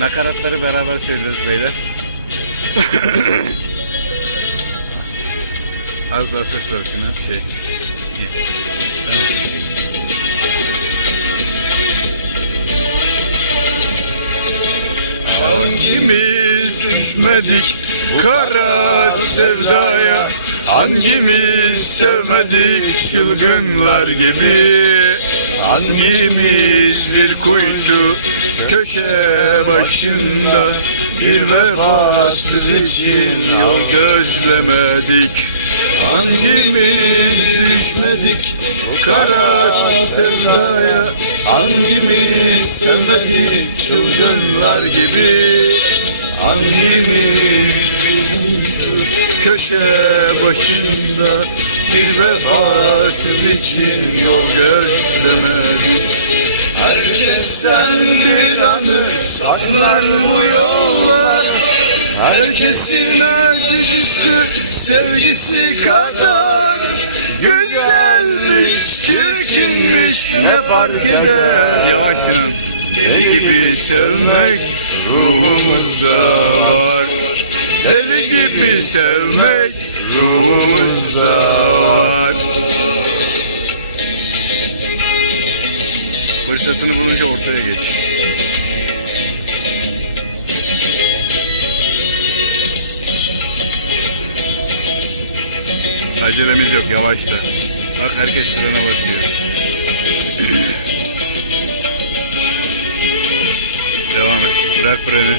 Nakaratları beraber söylüyoruz beyler. Az daha ses versin ha. Şey. Hangimiz düşmedik kara sevdaya Hangimiz sevmedik çılgınlar gibi Hangimiz bir kuytu köşe başında Bir vefasız için yol gözlemedik. Hangimiz düşmedik bu kara sevdaya? Hangimiz sevmedik çılgınlar gibi? Hangimiz bir köşe başında Bir vefasız için yol gözlemedik? Herkesten saklar bu yollar Herkesin acısı sevgisi kadar. Güzelmiş, çirkinmiş ne fark eder? Deli gibi sevmek ruhumuzda var? Deli gibi sevmek ruhumuzda var Acelemiz yok yavaşla. Bak herkes frene basıyor. Devam et. Bırak freni.